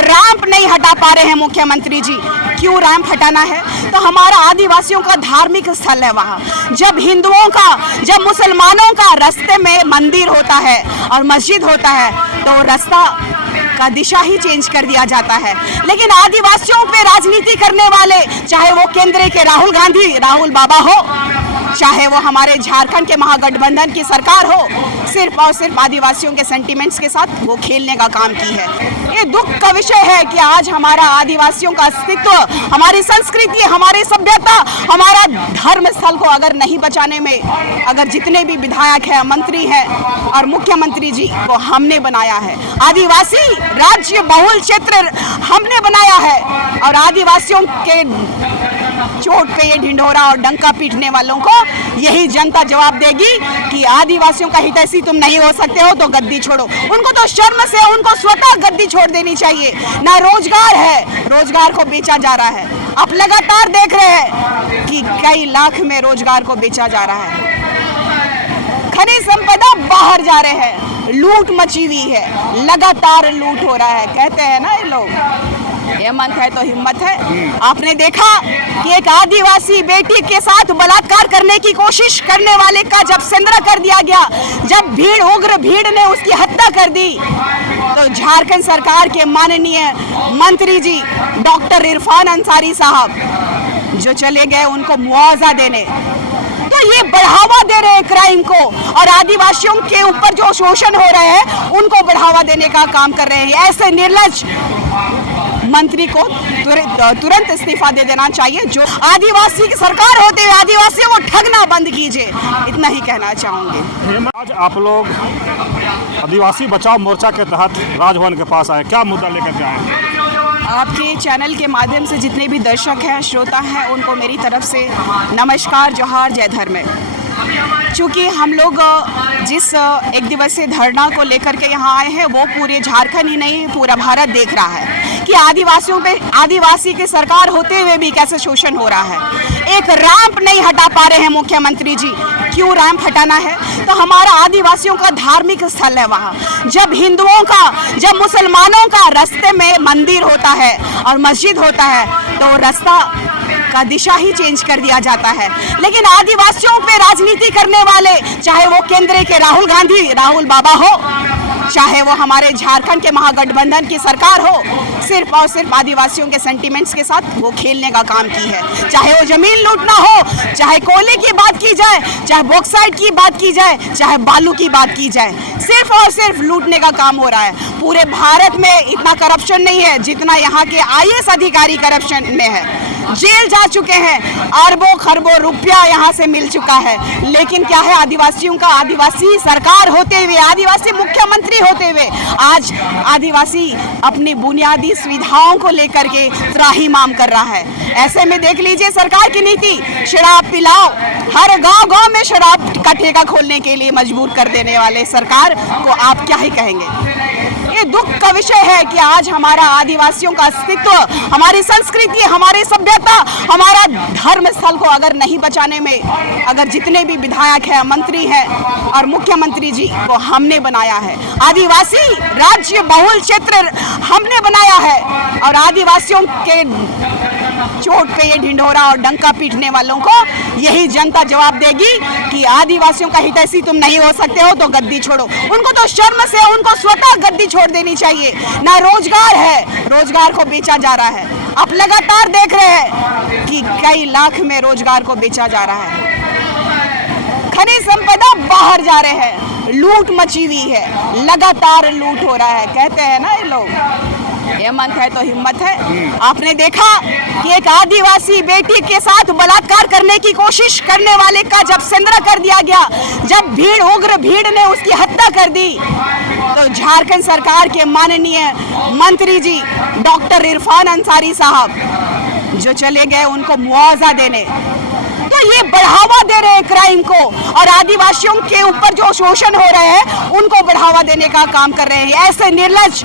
Ramp नहीं हटा पा रहे हैं मुख्यमंत्री जी। क्यों रैंप हटाना है? तो हमारा आदिवासियों का धार्मिक स्थल है वहाँ। जब हिंदुओं का, जब मुसलमानों का रास्ते में मंदिर होता है और मस्जिद होता है तो रास्ता का दिशा ही चेंज कर दिया जाता है। लेकिन आदिवासियों पे राजनीति करने वाले, चाहे वो केंद्र के राहुल बाबा हो, चाहे वो हमारे झारखंड के महागठबंधन की सरकार हो, सिर्फ और सिर्फ आदिवासियों के सेंटिमेंट्स के साथ वो खेलने का काम की है। ये दुख का विषय है कि आज हमारा आदिवासियों का अस्तित्व, हमारी संस्कृति, हमारी सभ्यता, हमारा धर्म स्थल को अगर नहीं बचाने में, अगर जितने भी विधायक हैं, मंत्री हैं और मुख्यमंत्री जी को हमने बनाया है, आदिवासी राज्य बहुल क्षेत्र हमने बनाया है, और आदिवासियों के चोट पे ये ढिंढोरा और डंका पीटने वालों को यही जनता जवाब देगी कि आदिवासियों का हितैषी तुम नहीं हो सकते हो तो गद्दी छोड़ो। उनको तो शर्म से उनको स्वतः गद्दी छोड़ देनी चाहिए। ना रोजगार है, रोजगार को बेचा जा रहा है। आप लगातार देख रहे हैं कि कई लाख में रोजगार को बेचा जा रहा है। खनिज संपदा बाहर जा रहे हैं, लूट मची हुई है, लगातार लूट हो रहा है। कहते हैं ना ये लोग, हिम्मत है तो हिम्मत है। आपने देखा कि एक आदिवासी बेटी के साथ बलात्कार करने की कोशिश करने वाले का जब संद्रा कर दिया गया, जब उग्र भीड़ ने उसकी हत्या कर दी, तो झारखंड सरकार के माननीय मंत्री जी डॉक्टर इरफान अंसारी साहब जो चले गए उनको मुआवजा देने, तो ये बढ़ावा दे रहे हैं क्राइम को, और आदिवासियों के ऊपर जो शोषण हो रहे हैं उनको बढ़ावा देने का काम कर रहे हैं। ऐसे निर्लज मंत्री को तुरंत इस्तीफा दे देना चाहिए। जो आदिवासी की सरकार होते हुए आदिवासियों को ठगना बंद कीजिए, इतना ही कहना चाहूंगी। आज आप लोग आदिवासी बचाओ मोर्चा के तहत राजभवन के पास आए, क्या मुद्दा लेकर के आए? आपके चैनल के माध्यम से जितने भी दर्शक हैं, श्रोता हैं, उनको मेरी तरफ से नमस्कार, जोहार, जय धर्म। चूँकि हम लोग जिस एक दिवसीय धरना को लेकर के यहाँ आए हैं वो पूरे झारखंड ही नहीं पूरा भारत देख रहा है कि आदिवासियों पे, आदिवासी की सरकार होते हुए भी कैसे शोषण हो रहा है। एक रैंप नहीं हटा पा रहे हैं मुख्यमंत्री जी। क्यों रैंप हटाना है? तो हमारा आदिवासियों का धार्मिक स्थल है वहाँ। जब हिंदुओं का, जब मुसलमानों का रास्ते में मंदिर होता है और मस्जिद होता है तो रास्ता का दिशा ही चेंज कर दिया जाता है। लेकिन आदिवासियों पे राजनीति करने वाले, चाहे वो केंद्र के राहुल बाबा हो, चाहे वो हमारे झारखंड के महागठबंधन की सरकार हो, सिर्फ और सिर्फ आदिवासियों के सेंटिमेंट्स के साथ वो खेलने का काम की है। चाहे वो जमीन लूटना हो, चाहे कोयले की बात की जाए, चाहे बॉक्साइट की बात की जाए, चाहे बालू की बात की जाए, सिर्फ और सिर्फ लूटने का काम हो रहा है। पूरे भारत में इतना करप्शन नहीं है जितना यहाँ के IAS अधिकारी करप्शन में है। जेल जा चुके हैं, अरबों खरबों रुपया यहाँ से मिल चुका है। लेकिन क्या है, आदिवासियों का, आदिवासी सरकार होते हुए, आदिवासी मुख्यमंत्री होते हुए आज आदिवासी अपनी बुनियादी सुविधाओं को लेकर के त्राहिमाम कर रहा है। ऐसे में देख लीजिए सरकार की नीति, शराब पिलाओ, हर गांव-गांव में शराब का ठेका खोलने के लिए मजबूर कर देने वाले सरकार को आप क्या ही कहेंगे। ये दुख का विषय है कि आज हमारा आदिवासियों का अस्तित्व, हमारी संस्कृति, हमारी सभ्यता, हमारा धर्म स्थल को अगर नहीं बचाने में, अगर जितने भी विधायक हैं, मंत्री हैं और मुख्यमंत्री जी को हमने बनाया है, आदिवासी राज्य बहुल क्षेत्र हमने बनाया है, और आदिवासियों के चोट पे ये ढिंढोरा और डंका पीटने वालों को यही जनता जवाब देगी कि आदिवासियों का हितैषी तुम नहीं हो सकते हो तो गद्दी छोड़ो। उनको तो शर्म से उनको स्वतः गद्दी छोड़ देनी चाहिए। ना रोजगार है, रोजगार को बेचा जा रहा है। आप लगातार देख रहे हैं कि कई लाख में रोजगार को बेचा जा रहा है। खनिज संपदा बाहर जा रहे हैं, लूट मची हुई है, लगातार लूट हो रहा है। कहते हैं ना ये लोग, हिम्मत है तो हिम्मत है। आपने देखा कि एक आदिवासी बेटी के साथ बलात्कार करने की कोशिश करने वाले का जब संद्रा कर दिया गया, जब उग्र भीड़ ने उसकी हत्या कर दी, तो झारखंड सरकार के माननीय मंत्री जी डॉक्टर इरफान अंसारी साहब जो चले गए उनको मुआवजा देने, तो ये बढ़ावा दे रहे हैं क्राइम को, और आदिवासियों के ऊपर जो शोषण हो रहे हैं उनको बढ़ावा देने का काम कर रहे हैं। ऐसे निर्लज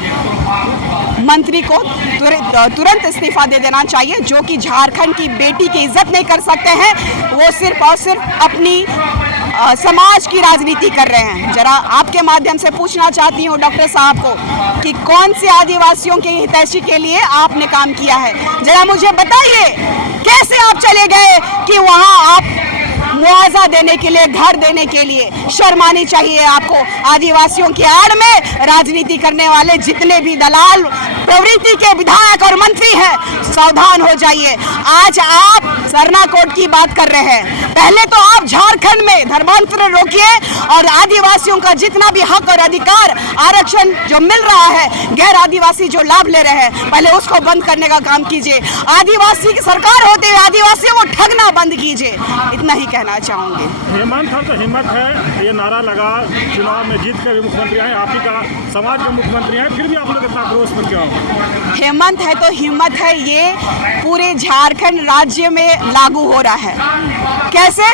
मंत्री को तुरंत इस्तीफा दे देना चाहिए, जो कि झारखंड की बेटी की इज्जत नहीं कर सकते हैं। वो सिर्फ और सिर्फ अपनी समाज की राजनीति कर रहे हैं। जरा आपके माध्यम से पूछना चाहती हूँ डॉक्टर साहब को कि कौन से आदिवासियों के हितैषी के लिए आपने काम किया है, जरा मुझे बताइए कैसे आप चले गए कि वहाँ आप मुआवजा देने के लिए, घर देने के लिए। शर्म आनी चाहिए आपको। आदिवासियों की आड़ में राजनीति करने वाले जितने भी दलाल प्रवृत्ति के विधायक और मंत्री हैं, सावधान हो जाइए। आज आप सरना कोड की बात कर रहे हैं, पहले तो आप झारखंड में धर्मांतरण रोकिए और आदिवासियों का जितना भी हक और अधिकार, आरक्षण जो मिल रहा है, गैर आदिवासी जो लाभ ले रहे हैं, पहले उसको बंद करने का काम कीजिए। आदिवासी की सरकार होते हुए आदिवासियों को ठगना बंद कीजिए। इतना ही कहना चाहूंगी। हेमंत है तो हिम्मत है, ये नारा लगा, चुनाव में जीत कर भी मुख्यमंत्री आए, आप ही का समाज के मुख्यमंत्री हैं, फिर भी आप लोग इतना आक्रोश में क्यों? हेमंत है तो हिम्मत है, ये पूरे झारखंड राज्य में लागू हो रहा है। कैसे?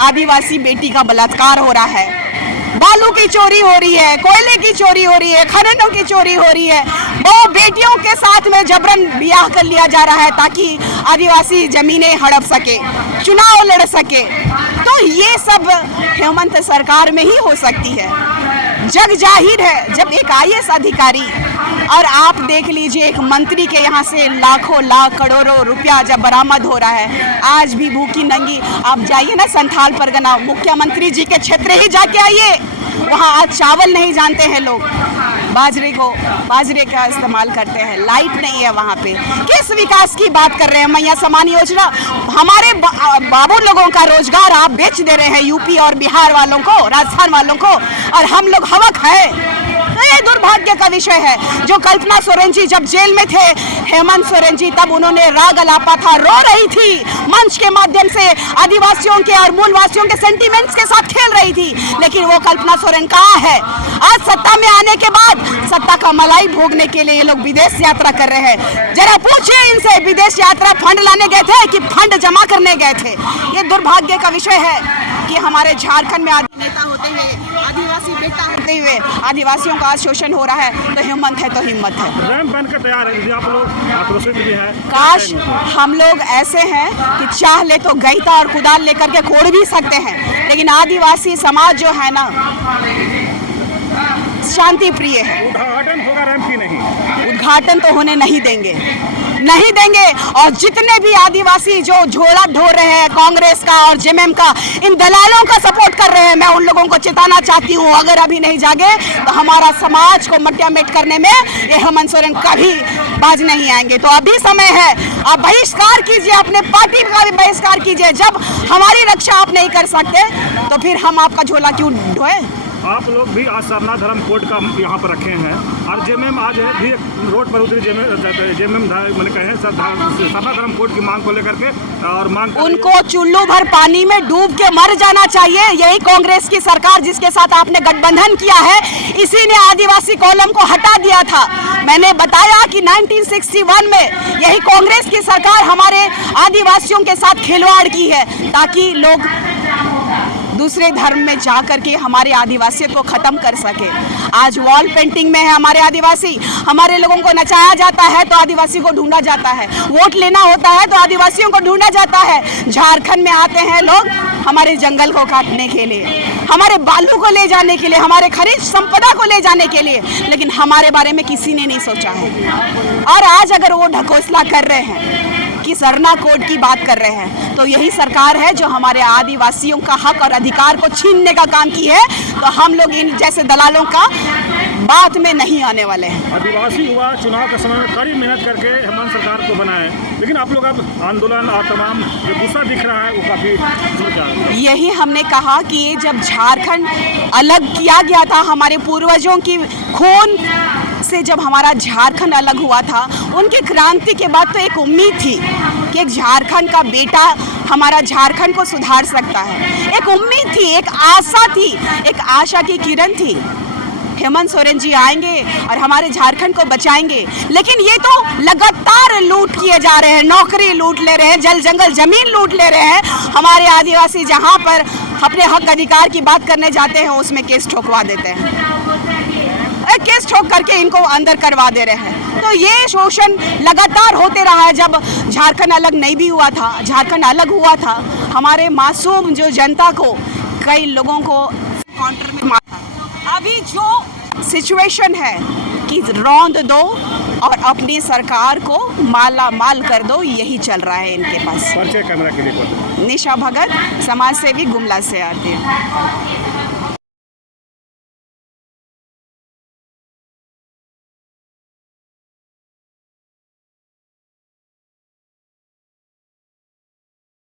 आदिवासी बेटी का बलात्कार हो रहा है, बालू की चोरी हो रही है, कोयले की चोरी हो रही है, खननों की चोरी हो रही है, वो बेटियों के साथ में जबरन ब्याह कर लिया जा रहा है ताकि आदिवासी जमीनें हड़प सके, चुनाव लड़ सके। तो ये सब हेमंत सरकार में ही हो सकती है। जग जाहिर है, जब एक IAS अधिकारी और आप देख लीजिए एक मंत्री के यहाँ से लाखों लाख करोड़ों रुपया जब बरामद हो रहा है, आज भी भूखी नंगी आप जाइए ना संथाल परगना, मुख्यमंत्री जी के क्षेत्र ही जाके आइए, वहाँ आज चावल नहीं जानते हैं लोग, बाजरे का इस्तेमाल करते हैं, लाइट नहीं है वहाँ पे। किस विकास की बात कर रहे हैं? मैया समान योजना, हमारे बाबू लोगों का रोजगार आप बेच दे रहे हैं यूपी और बिहार वालों को, राजस्थान वालों को, और हम लोग हवक है। तो ये दुर्भाग्य का विषय है। जो कल्पना सोरेन जी जब जेल में थे, हेमंत सोरेन जी तब उन्होंने राग अलापा था, रो रही थी, मंच के माध्यम से आदिवासियों के और मूलवासियों के सेंटिमेंट्स के साथ खेल रही थी, लेकिन वो कल्पना सोरेन कहाँ है? आज सत्ता में आने के बाद सत्ता का मलाई भोगने के लिए ये लोग विदेश यात्रा कर रहे हैं। जरा पूछिए इनसे, विदेश यात्रा फंड लाने गए थे कि फंड जमा करने गए थे? ये दुर्भाग्य का विषय है कि हमारे झारखंड में नेता होते हुए, आदिवासी बेटा होते हुए आदिवासियों का आज शोषण हो रहा है। तो हिम्मत है तो हिम्मत है। रैंप बन के तैयार है, आप लोग आक्रोशित भी हैं। काश हम लोग ऐसे हैं कि चाह ले तो गईता और कुदाल लेकर के कोड़ भी सकते हैं, लेकिन आदिवासी समाज जो है ना, शांति प्रिय है। उद्घाटन होगा रैंप की? नहीं, उद्घाटन तो होने नहीं देंगे, नहीं देंगे। और जितने भी आदिवासी जो झोला ढो रहे हैं कांग्रेस का और जेएमएम का, इन दलालों का सपोर्ट कर रहे हैं, मैं उन लोगों को चेताना चाहती हूँ, अगर अभी नहीं जागे तो हमारा समाज को मट्टियामेट करने में ये हेमंत सोरेन कभी बाज नहीं आएंगे। तो अभी समय है, आप बहिष्कार कीजिए, अपने पार्टी का भी बहिष्कार कीजिए। जब हमारी रक्षा आप नहीं कर सकते तो फिर हम आपका झोला क्यों ढोए? आप लोग भी आज सरना धर्म कोड का यहाँ पर रखे हैं और जेएमएम आज है भी रोड पर उतरी, जेएमएम मैंने कहे सरना धर्म कोड की मांग को लेकर के, और मांग उनको चुल्लू भर पानी में डूब के मर जाना चाहिए। यही कांग्रेस की सरकार जिसके साथ आपने गठबंधन किया है, इसी ने आदिवासी कॉलम को हटा दिया था। मैंने बताया कि 1961 में यही कांग्रेस की सरकार हमारे आदिवासियों के साथ खिलवाड़ की है ताकि लोग दूसरे धर्म में जा करके हमारे आदिवासियों को खत्म कर सके। आज वॉल पेंटिंग में है हमारे आदिवासी, हमारे लोगों को नचाया जाता है तो आदिवासी को ढूंढा जाता है, वोट लेना होता है तो आदिवासियों को ढूंढा जाता है। झारखंड में आते हैं लोग हमारे जंगल को काटने के लिए, हमारे बालू को ले जाने के लिए, हमारे खनिज संपदा को ले जाने के लिए, लेकिन हमारे बारे में किसी ने नहीं सोचा है। और आज अगर वो ढकोसला कर रहे हैं कि सरना कोड की बात कर रहे हैं, तो यही सरकार है जो हमारे आदिवासियों का हक और अधिकार को छीनने का काम की है। तो हम लोग इन जैसे दलालों का बात में नहीं आने वाले हैं। आदिवासी युवा चुनाव के समय में कड़ी मेहनत करके हेमंत सरकार को बनाए, लेकिन आप लोग अब आंदोलन और तमाम जो गुस्सा दिख रहा है वो काफ़ी, यही हमने कहा कि ये जब झारखंड अलग किया गया था, हमारे पूर्वजों की खून से जब हमारा झारखंड अलग हुआ था, उनकी क्रांति के बाद तो एक उम्मीद थी कि एक झारखंड का बेटा हमारा झारखंड को सुधार सकता है। एक उम्मीद थी, एक आशा थी, एक आशा की किरण थी। हेमंत सोरेन जी आएंगे और हमारे झारखंड को बचाएंगे, लेकिन ये तो लगातार लूट किए जा रहे हैं, नौकरी लूट ले रहे हैं, जल जंगल जमीन लूट ले रहे हैं। हमारे आदिवासी जहाँ पर अपने हक अधिकार की बात करने जाते हैं उसमें केस ठोकवा देते हैं। केस ठोक करके इनको अंदर करवा दे रहे हैं। तो ये शोषण लगातार होते रहा है। जब झारखंड अलग नहीं भी हुआ था, झारखंड अलग हुआ था, हमारे मासूम जो जनता को कई लोगों को काउंटर में मारा। अभी जो सिचुएशन है कि रौंद दो और अपनी सरकार को माला माल कर दो, यही चल रहा है इनके पास। परिचय कैमरा के लिए। निशा भगत, समाज सेवी, गुमला से आती है।